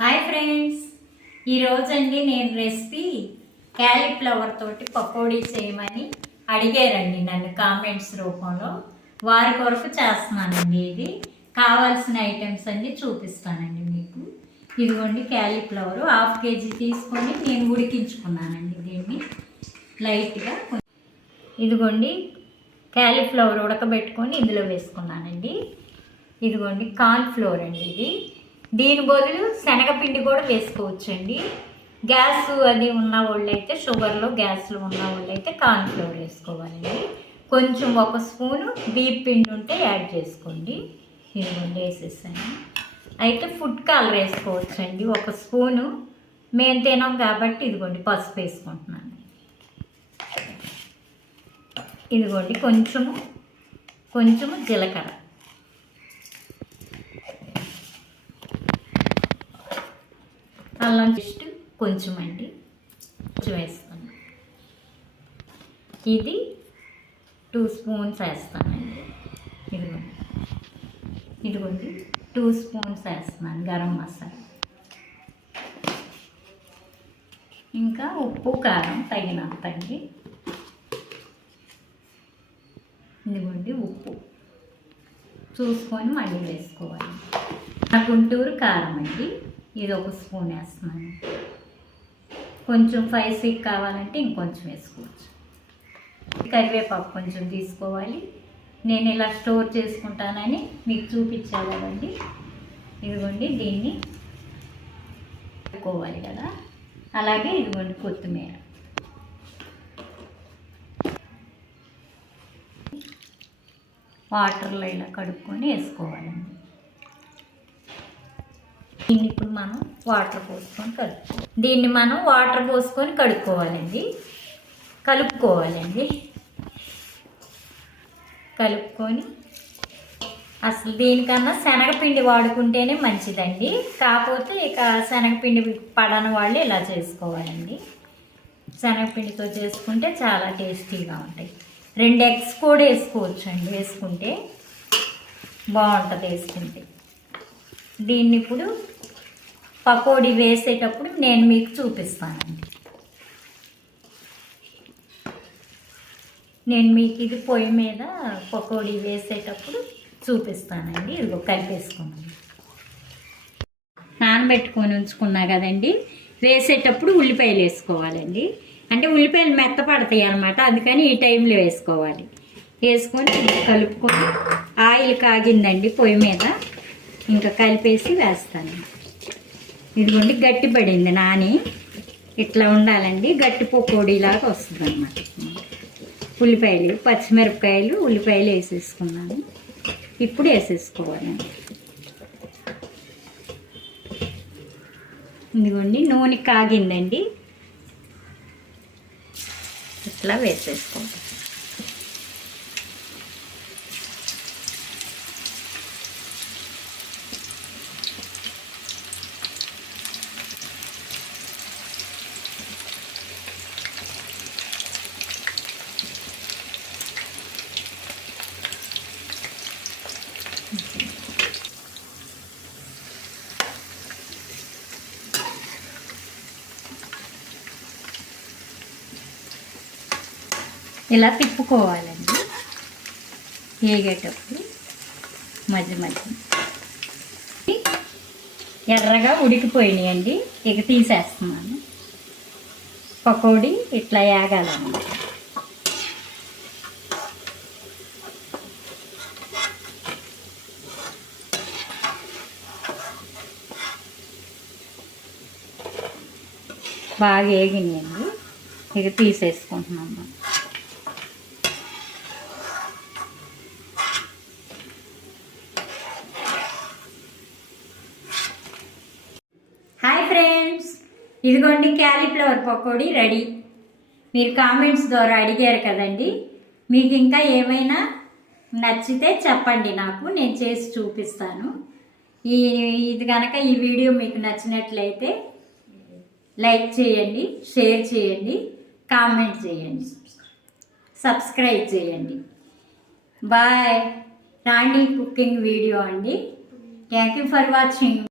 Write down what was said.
Hi friends. ఈరోజండి నేను recipe cauliflower తోటి పకోడీ చేయమని అడిగారండి నన్ను కామెంట్స్ రూపంలో. వారి కొరకు చేస్తున్నానండి ఇది. కావాల్సిన ఐటమ్స్ అన్నీ చూపిస్తానండి మీకు. ఇదిగోండి క్యాలీఫ్లవర్ హాఫ్ కేజీ తీసుకొని నేను ఉడికించుకున్నానండి దీన్ని. లైట్గా ఇదిగోండి క్యాలీఫ్లవర్ ఉడకబెట్టుకొని ఇందులో వేసుకున్నానండి. ఇదిగోండి కార్న్ ఫ్లోర్ అండి ఇది. దీని బదులు శనగపిండి కూడా వేసుకోవచ్చండి. గ్యాస్ అది ఉన్న వాళ్ళైతే షుగర్లో గ్యాస్లో ఉన్న వాళ్ళైతే కార్న్ఫ్లోర్ ఫ్లోర్ వేసుకోవాలండి. కొంచెం ఒక స్పూను బీప్ పిండి ఉంటే యాడ్ చేసుకోండి. ఇదిగోండి వేసేసాను. అయితే ఫుడ్ కలర్ వేసుకోవచ్చండి. ఒక స్పూను మేము తినాం కాబట్టి ఇదిగోండి పసుపు వేసుకుంటున్నాను. ఇదిగోండి కొంచెము కొంచెము జీలకర్ర. అల్లం జస్ట్ కొంచెం అండి. కొంచెం వేస్తాను. ఇది టూ స్పూన్స్ వేస్తానండి. ఇదిగోండి ఇదిగోండి. టూ స్పూన్స్ వేస్తున్నాను గరం మసాలా. ఇంకా ఉప్పు కారం తగినంత అండి ఇదిగోండి ఉప్పు. చూసుకొని మళ్ళీ వేసుకోవాలి. నా గుంటూరు కారం అండి. ఇది ఒక స్పూన్ వేస్తున్నాను. కొంచెం స్పైసీకి కావాలంటే ఇంకొంచెం వేసుకోవచ్చు. కరివేపాకు కొంచెం తీసుకోవాలి. నేను ఇలా స్టోర్ చేసుకుంటానని మీకు చూపించా కదండి. ఇదిగోండి దీన్ని పెట్టుకోవాలి కదా. అలాగే ఇదిగోండి కొత్తిమీర. వాటర్లో ఇలా కడుక్కొని వేసుకోవాలండి. దీన్ని ఇప్పుడు మనం వాటర్ పోసుకొని కలుపు దీన్ని మనం వాటర్ పోసుకొని కడుక్కోవాలండి. కలుపుకోవాలండి. కలుపుకొని అసలు దీనికన్నా శనగపిండి వాడుకుంటేనే మంచిదండి. కాకపోతే ఇక శనగపిండి పడని వాళ్ళు ఇలా చేసుకోవాలండి. శనగపిండితో చేసుకుంటే చాలా టేస్టీగా ఉంటాయి. రెండు ఎగ్స్ కూడా వేసుకోవచ్చండి వేసుకుంటే. బాగుంటుంది వేసుకుంటే. దీన్ని ఇప్పుడు పకోడీ వేసేటప్పుడు నేను మీకు చూపిస్తానండి. నేను మీకు ఇది పొయ్యి మీద పకోడీ వేసేటప్పుడు చూపిస్తానండి. ఇదిగో కలిపేసుకున్నాను. నానబెట్టుకొని ఉంచుకున్నా కదండి. వేసేటప్పుడు ఉల్లిపాయలు వేసుకోవాలండి. అంటే ఉల్లిపాయలు మెత్తపడతాయి అనమాట అందుకని ఈ టైంలో వేసుకోవాలి. వేసుకొని కలుపుకొని ఆయిల్ కాగిందండి పొయ్యి మీద. ఇంకా కలిపేసి వేస్తాను. ఇదిగోండి గట్టి పడింది నాని. ఇట్లా ఉండాలండి గట్టి పకోడీలాగా వస్తుంది అన్నమాట ఉల్లిపాయలు పచ్చిమిరపకాయలు ఉల్లిపాయలు వేసేసుకున్నాను. ఇప్పుడు వేసేసుకోవాలండి ఇదిగోండి నూనె కాగిందండి. ఇట్లా వేసేసుకోవాలి. ఇలా తిప్పుకోవాలండి? వేగేటప్పుడు మధ్య మధ్య. ఎర్రగా ఉడికిపోయినాయండి. ఇక తీసేస్తున్నాను. పకోడీ ఇట్లా వేగాలన్నమాట బాగా వేగినాయండి ఇక తీసేసుకుంటున్నాము హాయ్ ఫ్రెండ్స్ ఇదిగోండి క్యాలీఫ్లవర్ పకోడీ రెడీ. మీరు కామెంట్స్ ద్వారా అడిగారు కదండి. మీకు ఇంకా ఏమైనా నచ్చితే చెప్పండి నాకు నేను చేసి చూపిస్తాను. ఈ ఇది కనుక ఈ వీడియో మీకు నచ్చినట్లయితే లైక్ చేయండి షేర్ చేయండి కామెంట్ చేయండి సబ్స్క్రైబ్ చేయండి. బాయ్. రాణి కుకింగ్ వీడియో అండి. Thank you for watching.